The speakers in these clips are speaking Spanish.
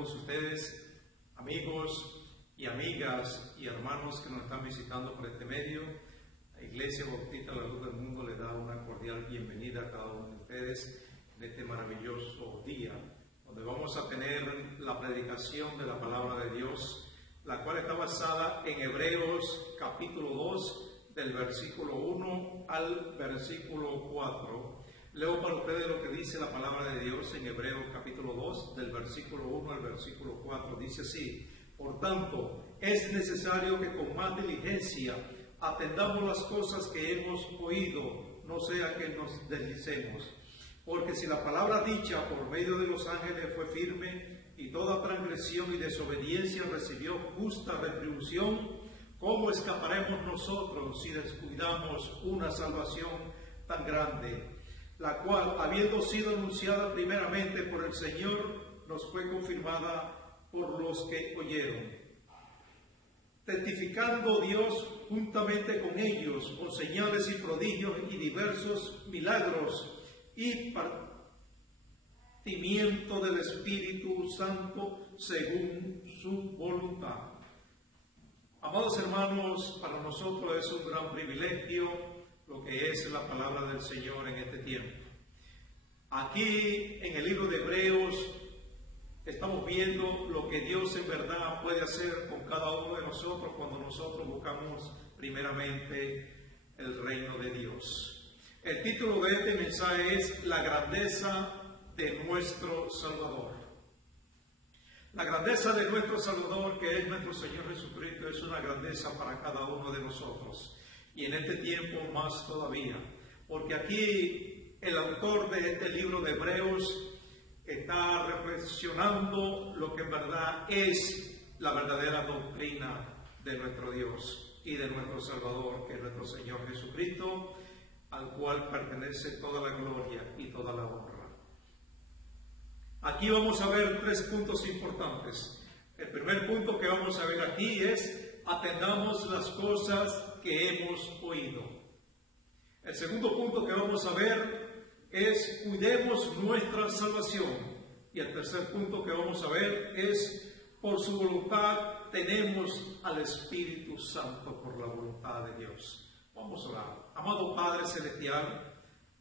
todos ustedes, amigos y amigas y hermanos que nos están visitando por este medio. La Iglesia Bautista La Luz del Mundo le da una cordial bienvenida a cada uno de ustedes en este maravilloso día, donde vamos a tener la predicación de la palabra de Dios, la cual está basada en Hebreos capítulo 2, del versículo 1 al versículo 4. Leo para ustedes lo que dice la palabra de Dios en Hebreos capítulo 2, del versículo 1 al versículo 4. Dice así: por tanto, es necesario que con más diligencia atendamos las cosas que hemos oído, no sea que nos deslicemos. Porque si la palabra dicha por medio de los ángeles fue firme, y toda transgresión y desobediencia recibió justa retribución, ¿cómo escaparemos nosotros si descuidamos una salvación tan grande, la cual, habiendo sido anunciada primeramente por el Señor, nos fue confirmada por los que oyeron? Testificando Dios juntamente con ellos, con señales y prodigios y diversos milagros y partimiento del Espíritu Santo según su voluntad. Amados hermanos, para nosotros es un gran privilegio lo que es la palabra del Señor en este tiempo. Aquí en el libro de Hebreos estamos viendo lo que Dios en verdad puede hacer con cada uno de nosotros cuando nosotros buscamos primeramente el reino de Dios. El título de este mensaje es La grandeza de nuestro Salvador. La grandeza de nuestro Salvador, que es nuestro Señor Jesucristo, es una grandeza para cada uno de nosotros. Y en este tiempo más todavía, porque aquí el autor de este libro de Hebreos está reflexionando lo que en verdad es la verdadera doctrina de nuestro Dios y de nuestro Salvador, que es nuestro Señor Jesucristo, al cual pertenece toda la gloria y toda la honra. Aquí vamos a ver tres puntos importantes. El primer punto que vamos a ver aquí es: atendamos las cosas que hemos oído. El segundo punto que vamos a ver es: cuidemos nuestra salvación. Y el tercer punto que vamos a ver es: por su voluntad tenemos al Espíritu Santo, por la voluntad de Dios. Vamos a orar. Amado Padre Celestial,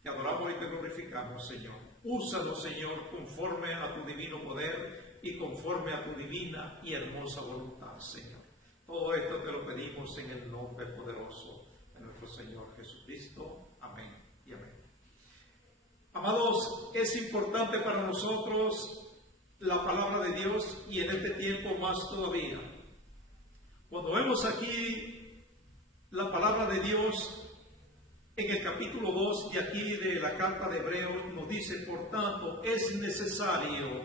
te adoramos y te glorificamos, Señor. Úsanos, Señor, conforme a tu divino poder y conforme a tu divina y hermosa voluntad, Señor. Todo esto te lo pedimos en el nombre poderoso de nuestro Señor Jesucristo. Amén y amén. Amados, es importante para nosotros la palabra de Dios, y en este tiempo más todavía. Cuando vemos aquí la palabra de Dios en el capítulo 2 de aquí de la carta de Hebreos, nos dice: por tanto, es necesario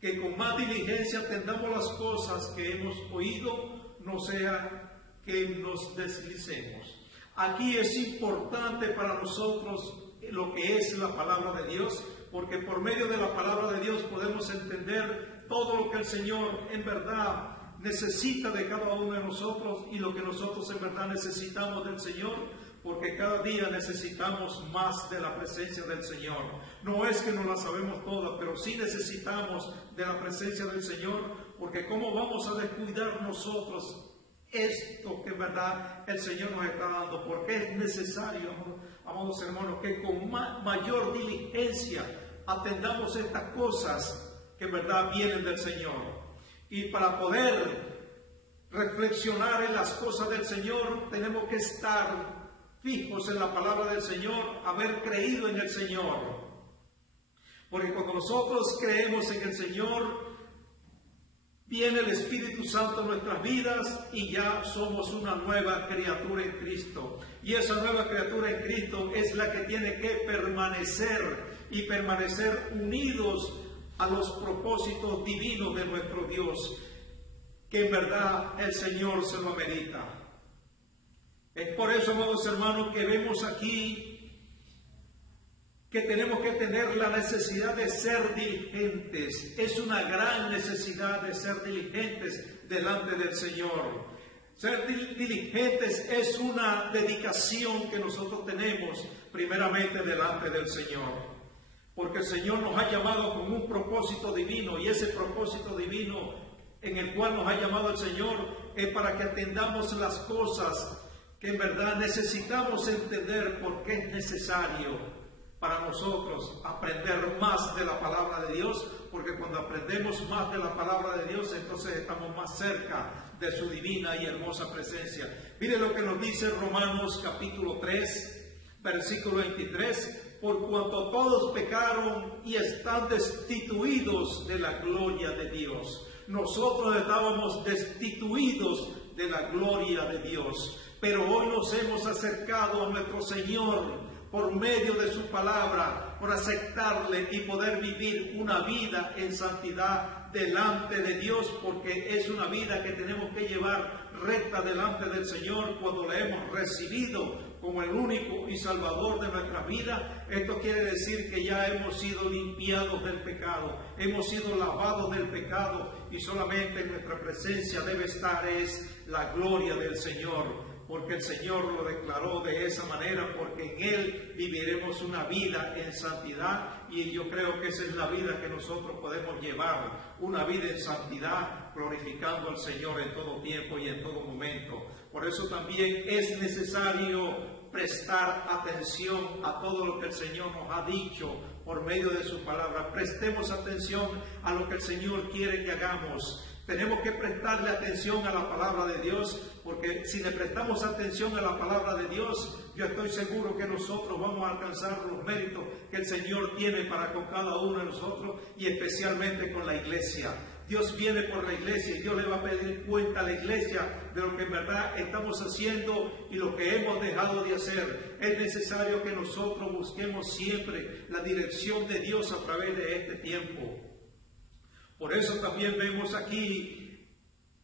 que con más diligencia atendamos las cosas que hemos oído, no sea que nos deslicemos. Aquí es importante para nosotros lo que es la palabra de Dios, porque por medio de la palabra de Dios podemos entender todo lo que el Señor en verdad necesita de cada uno de nosotros y lo que nosotros en verdad necesitamos del Señor, porque cada día necesitamos más de la presencia del Señor. No es que no la sabemos todas, pero sí necesitamos de la presencia del Señor, porque ¿cómo vamos a descuidar nosotros esto que en verdad el Señor nos está dando? Porque es necesario, amados hermanos, que con mayor diligencia atendamos estas cosas que en verdad vienen del Señor. Y para poder reflexionar en las cosas del Señor, tenemos que estar fijos en la palabra del Señor, haber creído en el Señor. Porque cuando nosotros creemos en el Señor, viene el Espíritu Santo en nuestras vidas y ya somos una nueva criatura en Cristo. Y esa nueva criatura en Cristo es la que tiene que permanecer y permanecer unidos a los propósitos divinos de nuestro Dios, que en verdad el Señor se lo amerita. Es por eso, amados hermanos, que vemos aquí que tenemos que tener la necesidad de ser diligentes. Es una gran necesidad de ser diligentes delante del Señor. Ser diligentes es una dedicación que nosotros tenemos primeramente delante del Señor. porque el Señor nos ha llamado con un propósito divino, y ese propósito divino en el cual nos ha llamado el Señor es para que atendamos las cosas que en verdad necesitamos entender, porque es necesario para nosotros aprender más de la palabra de Dios, porque cuando aprendemos más de la palabra de Dios, entonces estamos más cerca de su divina y hermosa presencia. Mire lo que nos dice Romanos capítulo 3, versículo 23. Por cuanto todos pecaron y están destituidos de la gloria de Dios. Nosotros estábamos destituidos de la gloria de Dios, pero hoy nos hemos acercado a nuestro Señor por medio de su palabra, por aceptarle y poder vivir una vida en santidad delante de Dios, porque es una vida que tenemos que llevar recta delante del Señor cuando le hemos recibido como el único y salvador de nuestra vida. Esto quiere decir que ya hemos sido limpiados del pecado, hemos sido lavados del pecado, y solamente en nuestra presencia debe estar es la gloria del Señor, porque el Señor lo declaró de esa manera, porque en Él viviremos una vida en santidad, y yo creo que esa es la vida que nosotros podemos llevar, una vida en santidad, glorificando al Señor en todo tiempo y en todo momento. Por eso también es necesario prestar atención a todo lo que el Señor nos ha dicho por medio de su palabra. Prestemos atención a lo que el Señor quiere que hagamos. Tenemos que prestarle atención a la palabra de Dios, porque si le prestamos atención a la palabra de Dios, yo estoy seguro que nosotros vamos a alcanzar los méritos que el Señor tiene para con cada uno de nosotros, y especialmente con la iglesia. Dios viene por la iglesia y Dios le va a pedir cuenta a la iglesia de lo que en verdad estamos haciendo y lo que hemos dejado de hacer. Es necesario que nosotros busquemos siempre la dirección de Dios a través de este tiempo. Por eso también vemos aquí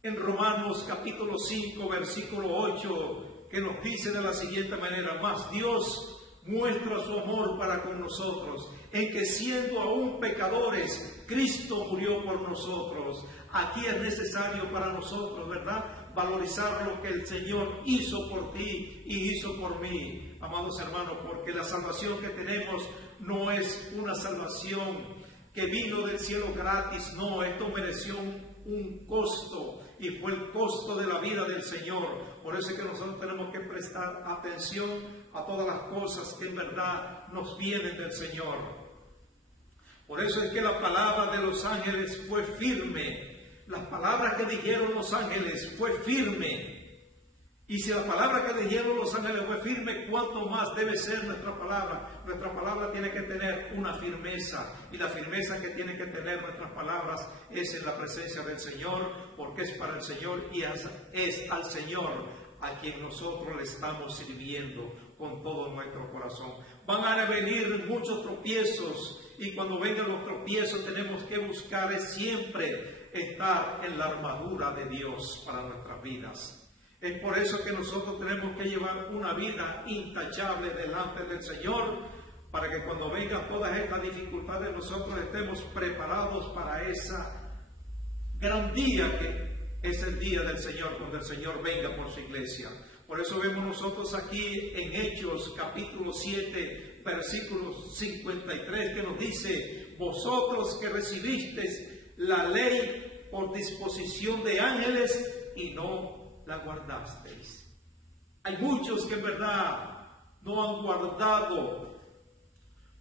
en Romanos capítulo 5, versículo 8, que nos dice de la siguiente manera: mas Dios muestra su amor para con nosotros, en que siendo aún pecadores, Cristo murió por nosotros. Aquí es necesario para nosotros, ¿verdad?, valorizar lo que el Señor hizo por ti y hizo por mí, amados hermanos, porque la salvación que tenemos no es una salvación que vino del cielo gratis. No, esto mereció un costo, y fue el costo de la vida del Señor. Por eso es que nosotros tenemos que prestar atención a todas las cosas que en verdad nos vienen del Señor. Por eso es que la palabra de los ángeles fue firme. Las palabras que dijeron los ángeles fue firme. Y si la palabra que dijeron los ángeles fue firme, ¿cuánto más debe ser nuestra palabra? Nuestra palabra tiene que tener una firmeza, y la firmeza que tiene que tener nuestras palabras es en la presencia del Señor, porque es para el Señor y es al Señor a quien nosotros le estamos sirviendo con todo nuestro corazón. Van a venir muchos tropiezos, y cuando vengan los tropiezos tenemos que buscar siempre estar en la armadura de Dios para nuestras vidas. Es por eso que nosotros tenemos que llevar una vida intachable delante del Señor, para que cuando vengan todas estas dificultades nosotros estemos preparados para esa gran día que es el día del Señor, cuando el Señor venga por su iglesia. Por eso vemos nosotros aquí en Hechos capítulo 7, versículo 53, que nos dice: vosotros que recibisteis la ley por disposición de ángeles y no la guardasteis. Hay muchos que en verdad no han guardado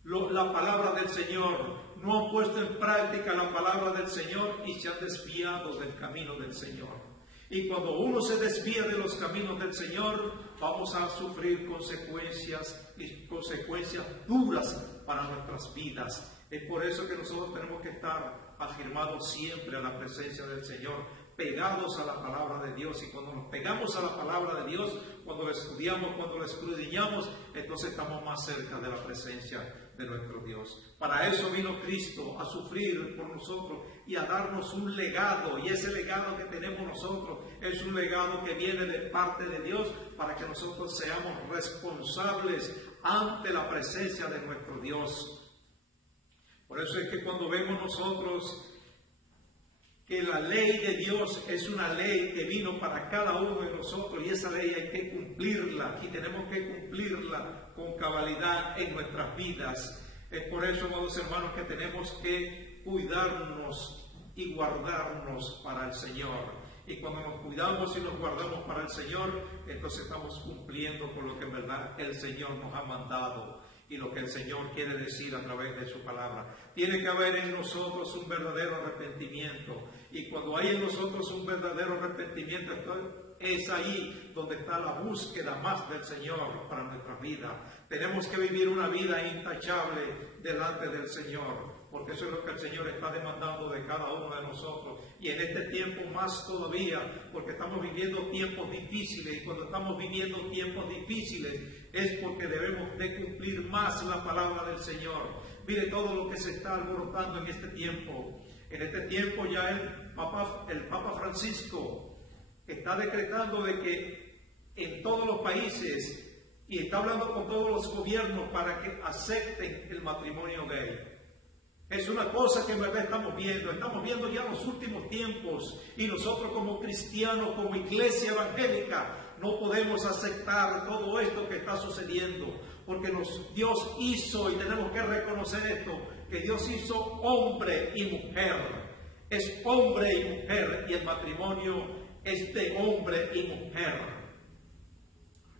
la palabra del Señor, no han puesto en práctica la palabra del Señor y se han desviado del camino del Señor. Y cuando uno se desvía de los caminos del Señor, vamos a sufrir consecuencias, y consecuencias duras para nuestras vidas. Es por eso que nosotros tenemos que estar afirmados siempre a la presencia del Señor, pegados a la palabra de Dios. Y cuando nos pegamos a la palabra de Dios, cuando la estudiamos, cuando la escudriñamos, entonces estamos más cerca de la presencia de nuestro Dios. Para eso vino Cristo, a sufrir por nosotros y a darnos un legado, y ese legado que tenemos nosotros es un legado que viene de parte de Dios, para que nosotros seamos responsables ante la presencia de nuestro Dios. Por eso es que cuando vemos nosotros que la ley de Dios es una ley que vino para cada uno de nosotros, y esa ley hay que cumplirla, y tenemos que cumplirla con cabalidad en nuestras vidas. Es por eso, amados hermanos, que tenemos que cuidarnos y guardarnos para el Señor. Y cuando nos cuidamos y nos guardamos para el Señor, entonces estamos cumpliendo con lo que en verdad el Señor nos ha mandado y lo que el Señor quiere decir a través de su palabra. Tiene que haber en nosotros un verdadero arrepentimiento. Y cuando hay en nosotros un verdadero arrepentimiento, es ahí donde está la búsqueda más del Señor para nuestra vida. Tenemos que vivir una vida intachable delante del Señor, porque eso es lo que el Señor está demandando de cada uno de nosotros. Y en este tiempo más todavía, porque estamos viviendo tiempos difíciles, y cuando estamos viviendo tiempos difíciles es porque debemos de cumplir más la palabra del Señor. Mire todo lo que se está alborotando en este tiempo. En este tiempo ya el Papa Francisco está decretando de que en todos los países, y está hablando con todos los gobiernos para que acepten el matrimonio gay. Es una cosa que en verdad estamos viendo ya los últimos tiempos, y nosotros como cristianos, como iglesia evangélica, no podemos aceptar todo esto que está sucediendo, porque Dios hizo, y tenemos que reconocer esto, que Dios hizo hombre y mujer. Es hombre y mujer, y el matrimonio es de hombre y mujer.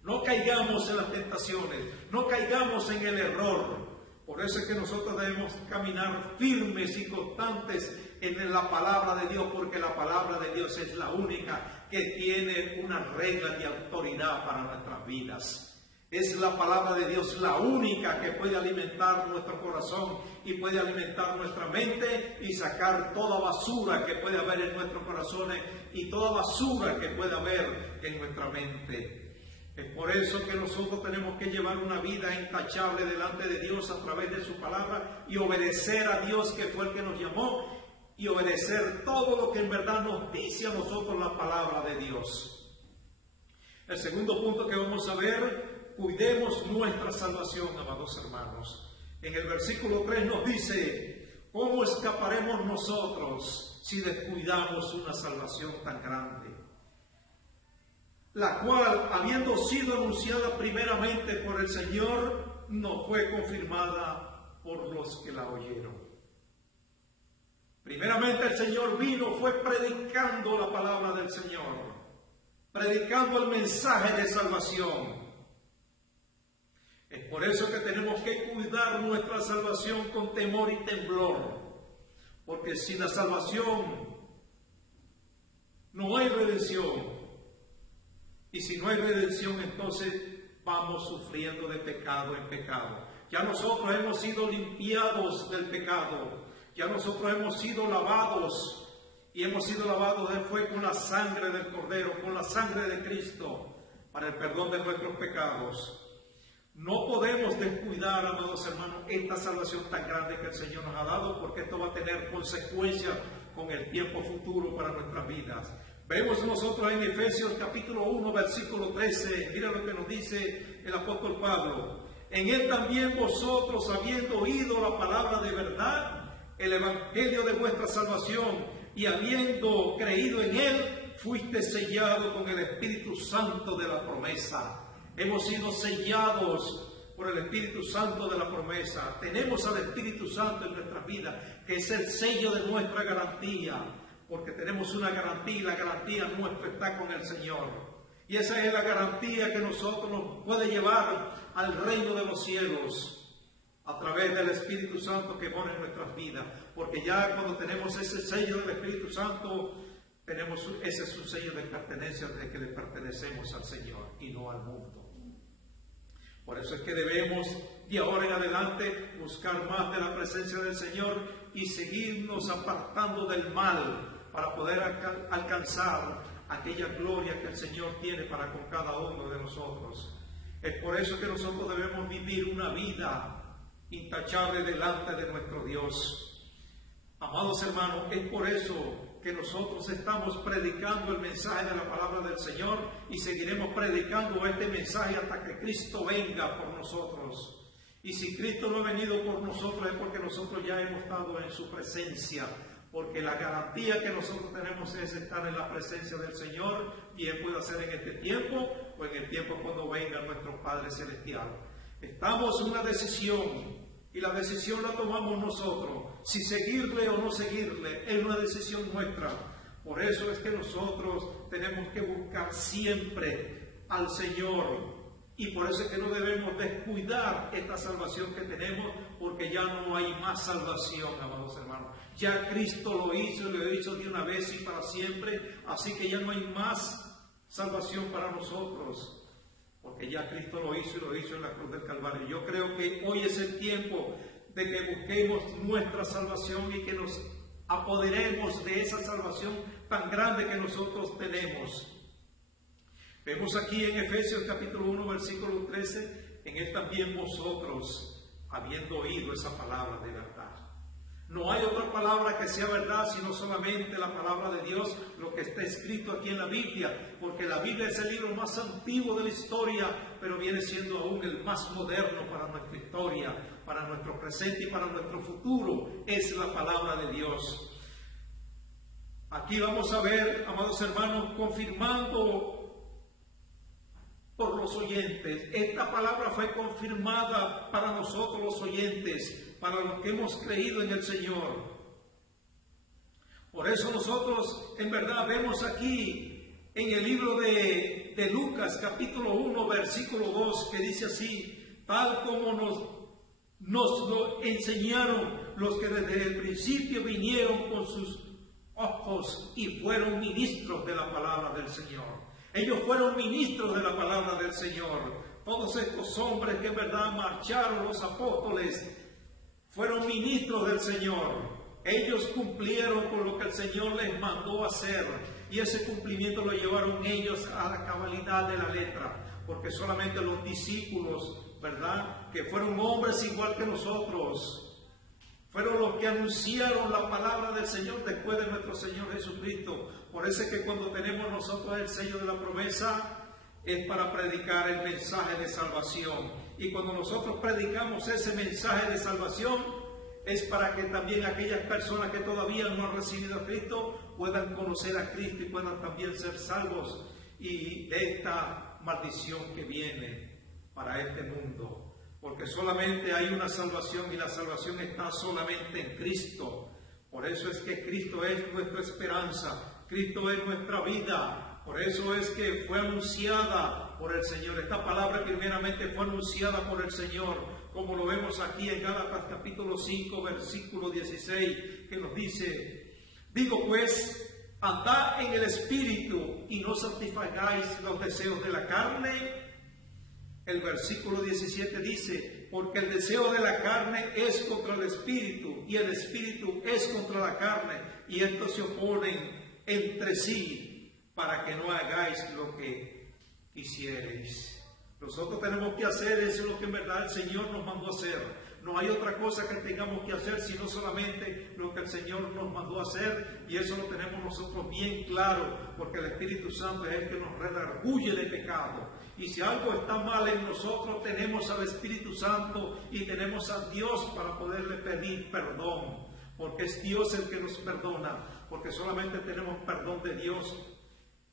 No caigamos en las tentaciones, no caigamos en el error. Por eso es que nosotros debemos caminar firmes y constantes en la palabra de Dios, porque la palabra de Dios es la única que tiene una regla de autoridad para nuestras vidas. Es la palabra de Dios la única que puede alimentar nuestro corazón y puede alimentar nuestra mente y sacar toda basura que puede haber en nuestros corazones y toda basura que puede haber en nuestra mente. Es por eso que nosotros tenemos que llevar una vida intachable delante de Dios a través de su palabra y obedecer a Dios, que fue el que nos llamó, y obedecer todo lo que en verdad nos dice a nosotros la palabra de Dios. El segundo punto que vamos a ver: cuidemos nuestra salvación, amados hermanos. En el versículo 3 nos dice: ¿cómo escaparemos nosotros si descuidamos una salvación tan grande? La cual, habiendo sido anunciada primeramente por el Señor, no fue confirmada por los que la oyeron. Primeramente el Señor fue predicando la palabra del Señor, predicando el mensaje de salvación. Es por eso que tenemos que cuidar nuestra salvación con temor y temblor, porque sin la salvación no hay redención. Y si no hay redención, entonces vamos sufriendo de pecado en pecado. Ya nosotros hemos sido limpiados del pecado. Ya nosotros hemos sido lavados. Y hemos sido lavados fue con la sangre del Cordero, con la sangre de Cristo, para el perdón de nuestros pecados. No podemos descuidar, amados hermanos, esta salvación tan grande que el Señor nos ha dado, porque esto va a tener consecuencias con el tiempo futuro para nuestras vidas. Vemos nosotros en Efesios capítulo 1, versículo 13, mira lo que nos dice el apóstol Pablo: en él también vosotros, habiendo oído la palabra de verdad, el evangelio de vuestra salvación, y habiendo creído en él, fuiste sellado con el Espíritu Santo de la promesa. Hemos sido sellados por el Espíritu Santo de la promesa. Tenemos al Espíritu Santo en nuestras vidas, que es el sello de nuestra garantía. Porque tenemos una garantía, y la garantía nuestra está con el Señor. Y esa es la garantía que nosotros nos puede llevar al reino de los cielos, a través del Espíritu Santo que mora en nuestras vidas. Porque ya cuando tenemos ese sello del Espíritu Santo, ese es un sello de pertenencia, de que le pertenecemos al Señor y no al mundo. Por eso es que debemos, de ahora en adelante, buscar más de la presencia del Señor y seguirnos apartando del mal, para poder alcanzar aquella gloria que el Señor tiene para con cada uno de nosotros. Es por eso que nosotros debemos vivir una vida intachable delante de nuestro Dios. Amados hermanos, es por eso que nosotros estamos predicando el mensaje de la palabra del Señor, y seguiremos predicando este mensaje hasta que Cristo venga por nosotros. Y si Cristo no ha venido por nosotros, es porque nosotros ya hemos estado en su presencia. Porque la garantía que nosotros tenemos es estar en la presencia del Señor, y Él puede hacer en este tiempo o en el tiempo cuando venga nuestro Padre Celestial. Estamos en una decisión Y la decisión la tomamos nosotros. Si seguirle o no seguirle es una decisión nuestra. Por eso es que nosotros tenemos que buscar siempre al Señor. Y por eso es que no debemos descuidar esta salvación que tenemos, porque ya no hay más salvación, amados hermanos. Ya Cristo lo hizo y lo hizo de una vez y para siempre. Así que ya no hay más salvación para nosotros. Porque ya Cristo lo hizo y lo hizo en la cruz del Calvario. Yo creo que hoy es el tiempo de que busquemos nuestra salvación y que nos apoderemos de esa salvación tan grande que nosotros tenemos. Vemos aquí en Efesios capítulo 1, versículo 13, en él también vosotros, habiendo oído esa palabra de verdad. No hay otra palabra que sea verdad, sino solamente la palabra de Dios, lo que está escrito aquí en la Biblia, porque la Biblia es el libro más antiguo de la historia, pero viene siendo aún el más moderno para nuestra historia, para nuestro presente y para nuestro futuro, es la palabra de Dios. Aquí vamos a ver, amados hermanos, confirmando por los oyentes. Esta palabra fue confirmada para nosotros los oyentes, para los que hemos creído en el Señor. Por eso nosotros en verdad vemos aquí en el libro de Lucas capítulo 1 versículo 2 que dice así: tal como nos lo enseñaron los que desde el principio vinieron con sus ojos y fueron ministros de la palabra del Señor. Ellos fueron ministros de la palabra del Señor. Todos estos hombres que en verdad marcharon, los apóstoles, fueron ministros del Señor. Ellos cumplieron con lo que el Señor les mandó hacer. Y ese cumplimiento lo llevaron ellos a la cabalidad de la letra. Porque solamente los discípulos, ¿verdad?, que fueron hombres igual que nosotros, fueron los que anunciaron la palabra del Señor después de nuestro Señor Jesucristo. Por eso es que cuando tenemos nosotros el sello de la promesa, es para predicar el mensaje de salvación. Y cuando nosotros predicamos ese mensaje de salvación, es para que también aquellas personas que todavía no han recibido a Cristo puedan conocer a Cristo y puedan también ser salvos y de esta maldición que viene para este mundo. Porque solamente hay una salvación y la salvación está solamente en Cristo. Por eso es que Cristo es nuestra esperanza, Cristo es nuestra vida. Por eso es que fue anunciada por el Señor. Esta palabra primeramente fue anunciada por el Señor, como lo vemos aquí en Gálatas capítulo 5, versículo 16, que nos dice: digo pues, andad en el Espíritu y no satisfagáis los deseos de la carne. El versículo 17 dice: porque el deseo de la carne es contra el Espíritu y el Espíritu es contra la carne, y estos se oponen entre sí para que no hagáis lo que quisiereis. Nosotros tenemos que hacer eso, lo que en verdad el Señor nos mandó a hacer. No hay otra cosa que tengamos que hacer sino solamente lo que el Señor nos mandó a hacer, y eso lo tenemos nosotros bien claro, porque el Espíritu Santo es el que nos redarguye de pecado. Y si algo está mal en nosotros, tenemos al Espíritu Santo y tenemos a Dios para poderle pedir perdón, porque es Dios el que nos perdona, porque solamente tenemos perdón de Dios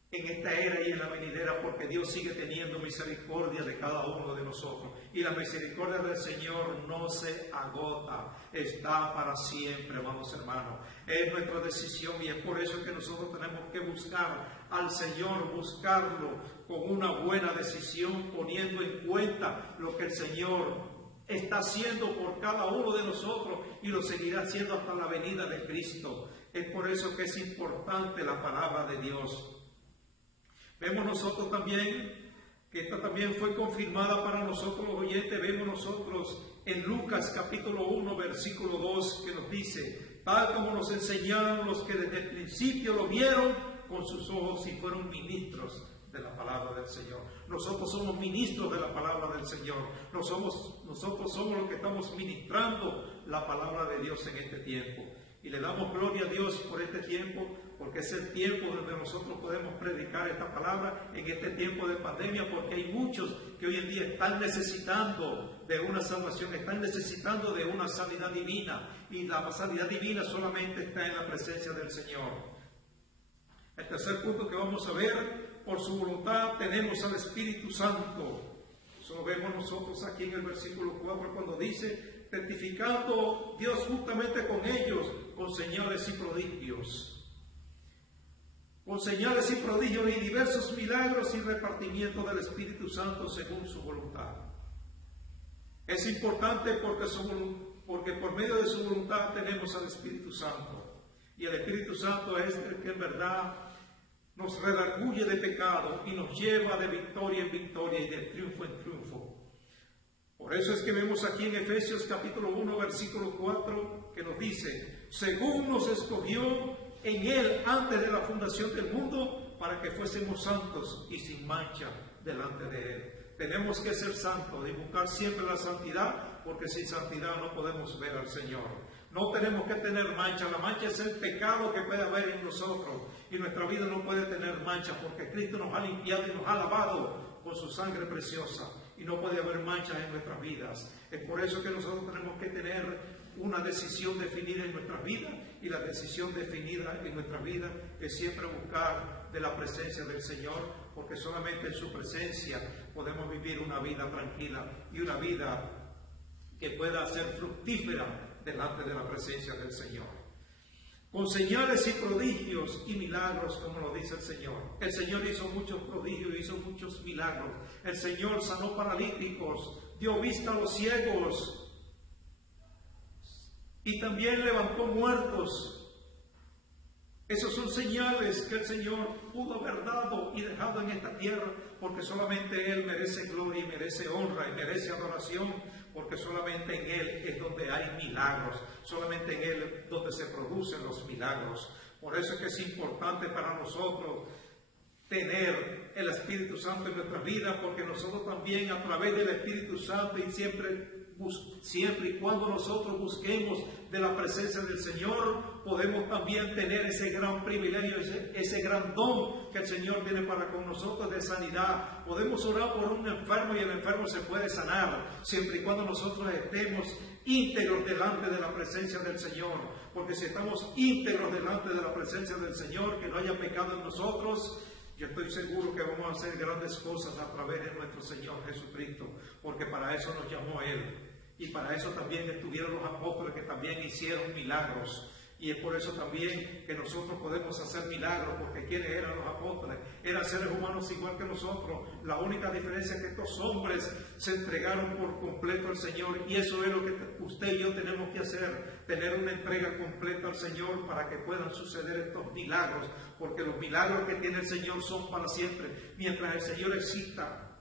en esta era y en la venidera, porque Dios sigue teniendo misericordia de cada uno de nosotros, y la misericordia del Señor no se agota, está para siempre, amados hermanos. Es nuestra decisión y es por eso que nosotros tenemos que buscar al Señor, buscarlo con una buena decisión, poniendo en cuenta lo que el Señor está haciendo por cada uno de nosotros y lo seguirá haciendo hasta la venida de Cristo. Es por eso que es importante la palabra de Dios. Vemos nosotros también que esta también fue confirmada para nosotros los oyentes. Vemos nosotros en Lucas capítulo 1 versículo 2 que nos dice: tal como nos enseñaron los que desde el principio lo vieron con sus ojos y fueron ministros de la palabra del Señor. Nosotros somos ministros de la palabra del Señor. Nosotros somos los que estamos ministrando la palabra de Dios en este tiempo. Y le damos gloria a Dios por este tiempo, porque es el tiempo donde nosotros podemos predicar esta palabra en este tiempo de pandemia, porque hay muchos que hoy en día están necesitando de una salvación, están necesitando de una sanidad divina, y la sanidad divina solamente está en la presencia del Señor. El tercer punto que vamos a ver: por su voluntad tenemos al Espíritu Santo. Eso lo vemos nosotros aquí en el versículo 4 cuando dice: testificando Dios justamente con ellos, con señales y prodigios. Con señales y prodigios y diversos milagros y repartimiento del Espíritu Santo según su voluntad. Es importante porque por medio de su voluntad tenemos al Espíritu Santo. Y el Espíritu Santo es el que en verdad nos redarguye de pecado y nos lleva de victoria en victoria y de triunfo en triunfo. Por eso es que vemos aquí en Efesios capítulo 1, versículo 4, que nos dice: según nos escogió en Él antes de la fundación del mundo, para que fuésemos santos y sin mancha delante de Él. Tenemos que ser santos y buscar siempre la santidad, porque sin santidad no podemos ver al Señor. No tenemos que tener mancha. La mancha es el pecado que puede haber en nosotros, y nuestra vida no puede tener mancha, porque Cristo nos ha limpiado y nos ha lavado con su sangre preciosa, y no puede haber manchas en nuestras vidas. Es por eso que nosotros tenemos que tener una decisión definida en nuestras vidas, y la decisión definida en nuestras vidas es siempre buscar de la presencia del Señor, porque solamente en su presencia podemos vivir una vida tranquila y una vida que pueda ser fructífera delante de la presencia del Señor. Con señales y prodigios y milagros, como lo dice el Señor. El Señor hizo muchos prodigios, hizo muchos milagros. El Señor sanó paralíticos, dio vista a los ciegos, y también levantó muertos. Esas son señales que el Señor pudo haber dado y dejado en esta tierra, porque solamente Él merece gloria y merece honra y merece adoración, porque solamente en Él es donde hay milagros, solamente en Él es donde se producen los milagros. Por eso es que es importante para nosotros tener el Espíritu Santo en nuestras vidas, porque nosotros también a través del Espíritu Santo y siempre y cuando nosotros busquemos de la presencia del Señor, podemos también tener ese gran privilegio, ese gran don que el Señor tiene para con nosotros de sanidad. Podemos orar por un enfermo y el enfermo se puede sanar, siempre y cuando nosotros estemos íntegros delante de la presencia del Señor. Porque si estamos íntegros delante de la presencia del Señor, que no haya pecado en nosotros, yo estoy seguro que vamos a hacer grandes cosas a través de nuestro Señor Jesucristo, porque para eso nos llamó Él. Y para eso también estuvieron los apóstoles, que también hicieron milagros. Y es por eso también que nosotros podemos hacer milagros, porque ¿quiénes eran los apóstoles? Eran seres humanos igual que nosotros. La única diferencia es que estos hombres se entregaron por completo al Señor, y eso es lo que usted y yo tenemos que hacer, tener una entrega completa al Señor para que puedan suceder estos milagros, porque los milagros que tiene el Señor son para siempre. Mientras el Señor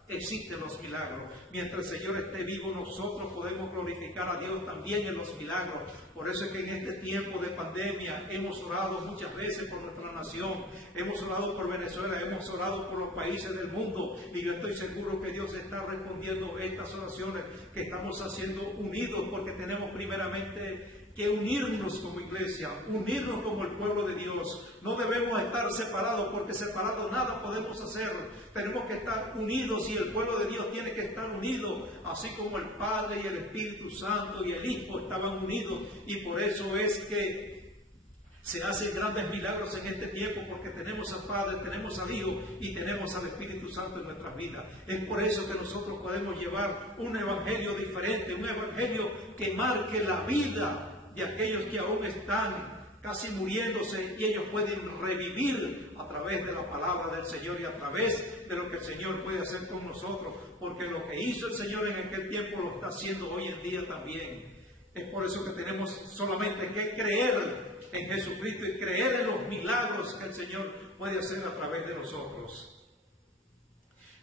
existen los milagros. Mientras el Señor esté vivo, nosotros podemos glorificar a Dios también en los milagros. Por eso es que en este tiempo de pandemia hemos orado muchas veces por nuestra nación, hemos orado por Venezuela, hemos orado por los países del mundo, y yo estoy seguro que Dios está respondiendo estas oraciones que estamos haciendo unidos, porque tenemos primeramente que unirnos como iglesia, unirnos como el pueblo de Dios. No debemos estar separados, porque separados nada podemos hacer. Tenemos que estar unidos, y el pueblo de Dios tiene que estar unido, así como el Padre y el Espíritu Santo y el Hijo estaban unidos. Y por eso es que se hacen grandes milagros en este tiempo, porque tenemos al Padre, tenemos al Hijo y tenemos al Espíritu Santo en nuestras vidas. Es por eso que nosotros podemos llevar un evangelio diferente, un evangelio que marque la vida de aquellos que aún están casi muriéndose, y ellos pueden revivir a través de la palabra del Señor y a través de lo que el Señor puede hacer con nosotros, porque lo que hizo el Señor en aquel tiempo lo está haciendo hoy en día también. Es por eso que tenemos solamente que creer en Jesucristo y creer en los milagros que el Señor puede hacer a través de nosotros.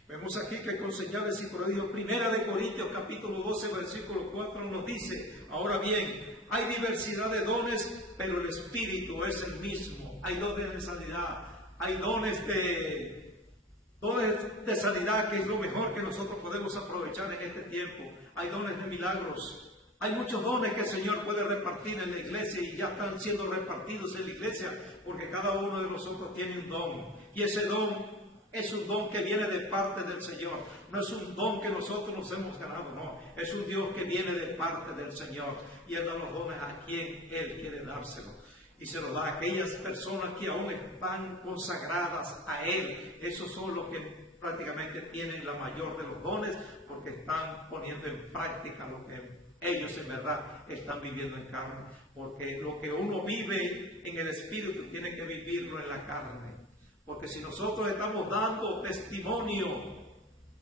Vemos aquí que con señales y prodigios, 1 Corintios capítulo 12, versículo 4 nos dice: ahora bien, hay diversidad de dones, pero el Espíritu es el mismo. Hay dones de sanidad, hay dones de sanidad, que es lo mejor que nosotros podemos aprovechar en este tiempo. Hay dones de milagros. Hay muchos dones que el Señor puede repartir en la iglesia, y ya están siendo repartidos en la iglesia, porque cada uno de nosotros tiene un don. Y ese don es un don que viene de parte del Señor. No es un don que nosotros nos hemos ganado, no. Es un Dios que viene de parte del Señor. Y Él da los dones a quien Él quiere dárselo. Y se los da a aquellas personas que aún están consagradas a Él. Esos son los que prácticamente tienen la mayor de los dones, porque están poniendo en práctica lo que ellos en verdad están viviendo en carne, porque lo que uno vive en el Espíritu tiene que vivirlo en la carne, porque si nosotros estamos dando testimonio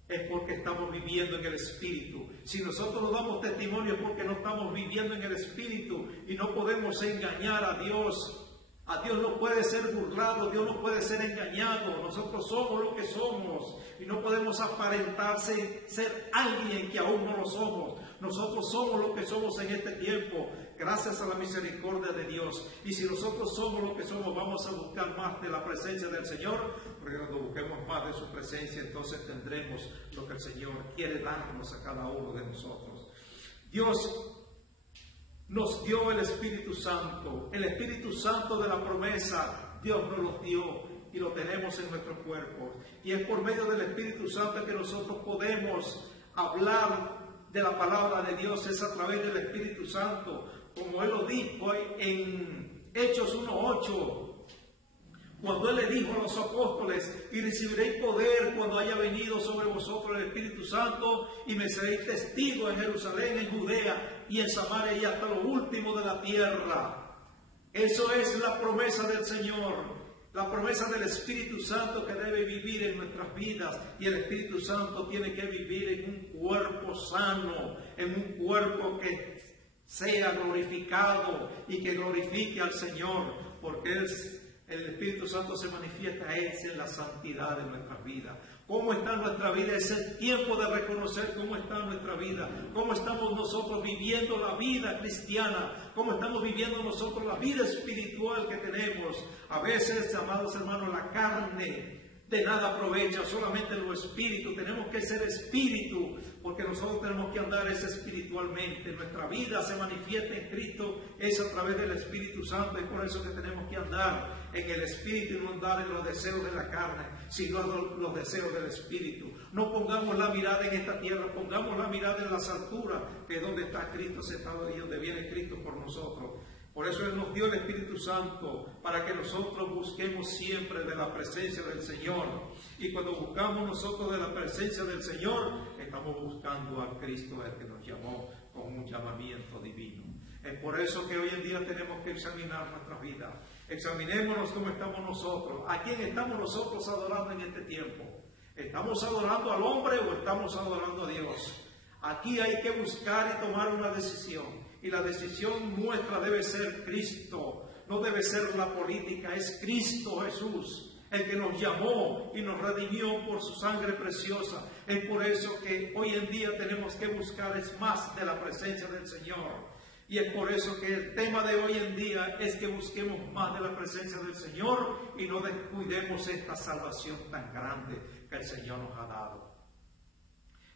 es porque estamos viviendo en el Espíritu. Si nosotros no damos testimonio es porque no estamos viviendo en el Espíritu y no podemos engañar a Dios. A Dios no puede ser burlado, Dios no puede ser engañado. Nosotros somos lo que somos y no podemos aparentarse ser alguien que aún no lo somos. Nosotros somos lo que somos en este tiempo, gracias a la misericordia de Dios. Y si nosotros somos lo que somos, vamos a buscar más de la presencia del Señor, porque cuando busquemos más de su presencia, entonces tendremos lo que el Señor quiere darnos a cada uno de nosotros. Dios nos dio el Espíritu Santo de la promesa, Dios nos lo dio y lo tenemos en nuestro cuerpo. Y es por medio del Espíritu Santo que nosotros podemos hablar de la palabra de Dios, es a través del Espíritu Santo, como Él lo dijo en Hechos 1:8. Cuando Él le dijo a los apóstoles: y recibiréis poder cuando haya venido sobre vosotros el Espíritu Santo, y me seréis testigos en Jerusalén, en Judea y en Samaria y hasta lo último de la tierra. Eso es la promesa del Señor, la promesa del Espíritu Santo que debe vivir en nuestras vidas. Y el Espíritu Santo tiene que vivir en un cuerpo sano, en un cuerpo que sea glorificado y que glorifique al Señor, porque el Espíritu Santo se manifiesta en la santidad de nuestras vidas. ¿Cómo está nuestra vida? Es el tiempo de reconocer cómo está nuestra vida, cómo estamos nosotros viviendo la vida cristiana, cómo estamos viviendo nosotros la vida espiritual que tenemos. A veces, amados hermanos, la carne de nada aprovecha, solamente lo espíritu. Tenemos que ser espíritu, porque nosotros tenemos que andar espiritualmente. Nuestra vida se manifiesta en Cristo, es a través del Espíritu Santo, y por eso que tenemos que andar en el Espíritu y no andar en los deseos de la carne, sino en los deseos del Espíritu. No pongamos la mirada en esta tierra, pongamos la mirada en las alturas, que es donde está Cristo sentado y donde viene Cristo por nosotros. Por eso Él nos dio el Espíritu Santo, para que nosotros busquemos siempre de la presencia del Señor. Y cuando buscamos nosotros de la presencia del Señor, estamos buscando a Cristo, el que nos llamó con un llamamiento divino. Es por eso que hoy en día tenemos que examinar nuestra vida. Examinémonos cómo estamos nosotros. ¿A quién estamos nosotros adorando en este tiempo? ¿Estamos adorando al hombre o estamos adorando a Dios? Aquí hay que buscar y tomar una decisión. Y la decisión nuestra debe ser Cristo, no debe ser la política, es Cristo Jesús, el que nos llamó y nos redimió por su sangre preciosa. Es por eso que hoy en día tenemos que buscar es más de la presencia del Señor. Y es por eso que el tema de hoy en día es que busquemos más de la presencia del Señor y no descuidemos esta salvación tan grande que el Señor nos ha dado.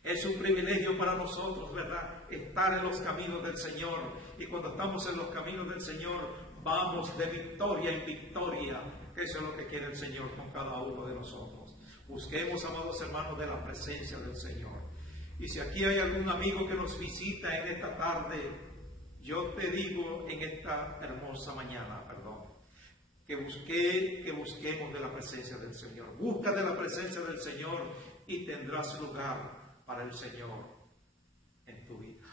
Es un privilegio para nosotros, ¿verdad?, estar en los caminos del Señor. Y cuando estamos en los caminos del Señor, vamos de victoria en victoria. Eso es lo que quiere el Señor con cada uno de nosotros. Busquemos, amados hermanos, de la presencia del Señor. Y si aquí hay algún amigo que nos visita en esta tarde, yo te digo en esta hermosa mañana, que busquemos de la presencia del Señor. Busca de la presencia del Señor y tendrás lugar para el Señor en tu vida.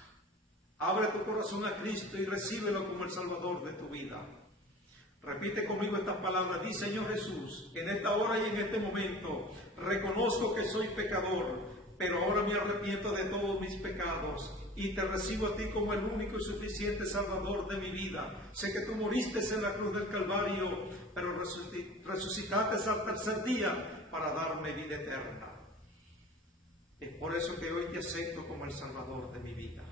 Abre tu corazón a Cristo y recíbelo como el Salvador de tu vida. Repite conmigo estas palabras. Di: Señor Jesús, en esta hora y en este momento reconozco que soy pecador, pero ahora me arrepiento de todos mis pecados y te recibo a ti como el único y suficiente Salvador de mi vida. Sé que tú moriste en la cruz del Calvario, pero resucitaste al tercer día para darme vida eterna. Es por eso que hoy te acepto como el Salvador de mi vida.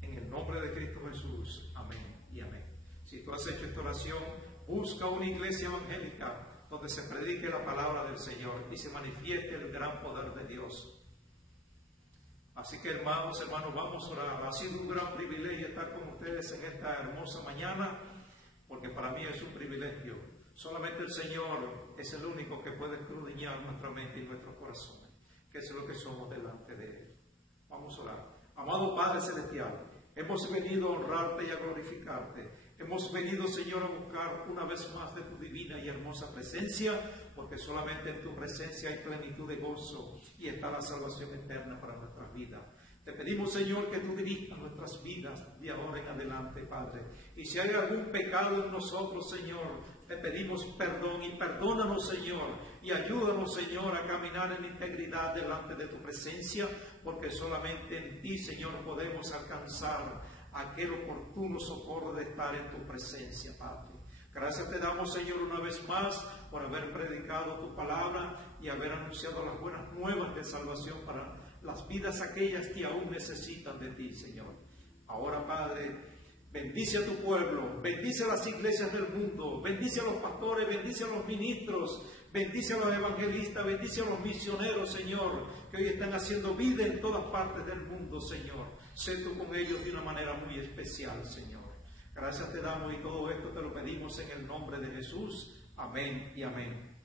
En el nombre de Cristo Jesús. Amén y amén. Si tú has hecho esta oración, busca una iglesia evangélica donde se predique la palabra del Señor y se manifieste el gran poder de Dios. Así que, hermanos, vamos a orar. Ha sido un gran privilegio estar con ustedes en esta hermosa mañana, porque para mí es un privilegio. Solamente el Señor es el único que puede escudriñar nuestra mente y nuestros corazones, que es lo que somos delante de Él. Vamos a orar. Amado Padre Celestial, hemos venido a honrarte y a glorificarte. Hemos venido, Señor, a buscar una vez más de tu divina y hermosa presencia, porque solamente en tu presencia hay plenitud de gozo y está la salvación eterna para nuestras vidas. Te pedimos, Señor, que tú dirijas nuestras vidas de ahora en adelante, Padre. Y si hay algún pecado en nosotros, Señor, te pedimos perdón y perdónanos, Señor. Y ayúdanos, Señor, a caminar en integridad delante de tu presencia, porque solamente en ti, Señor, podemos alcanzar aquel oportuno socorro de estar en tu presencia, Padre. Gracias te damos, Señor, una vez más por haber predicado tu palabra y haber anunciado las buenas nuevas de salvación para las vidas aquellas que aún necesitan de ti, Señor. Ahora, Padre, bendice a tu pueblo, bendice a las iglesias del mundo, bendice a los pastores, bendice a los ministros, bendice a los evangelistas, bendice a los misioneros, Señor, que hoy están haciendo vida en todas partes del mundo, Señor. Sé tú con ellos de una manera muy especial, Señor. Gracias te damos y todo esto te lo pedimos en el nombre de Jesús. Amén y amén.